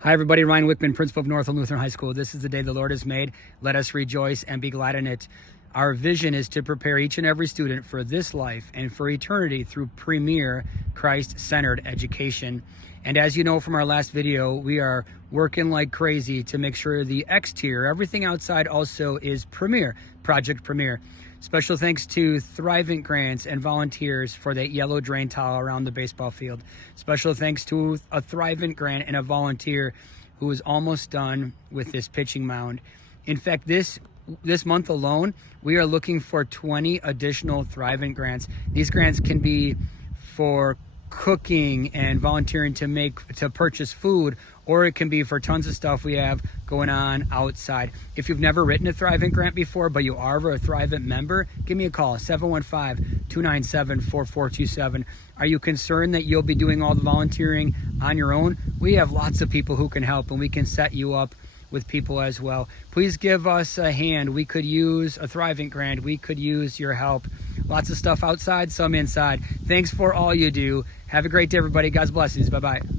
Hi everybody, Ryan Wickman, principal of Northland Lutheran High School. This is the day the Lord has made. Let us rejoice and be glad in it. Our vision is to prepare each and every student for this life and for eternity through premier Christ-centered education. And as you know from our last video, we are working like crazy to make sure the exterior, everything outside also is premier, Project Premier. Special thanks to Thrivent Grants and volunteers for that yellow drain tile around the baseball field. Special thanks to a Thrivent grant and a volunteer who is almost done with this pitching mound. In fact, this month alone, we are looking for 20 additional Thrivent grants. These grants can be for cooking and volunteering to purchase food, or it can be for tons of stuff we have going on outside. If you've never written a Thrivent grant before, but you are a Thrivent member, give me a call, 715-297-4427. Are you concerned that you'll be doing all the volunteering on your own? We have lots of people who can help, and we can set you up with people as well. Please give us a hand. We could use a Thrivent grant. We could use your help. Lots of stuff outside, some inside. Thanks for all you do. Have a great day, everybody. God's blessings. Bye-bye.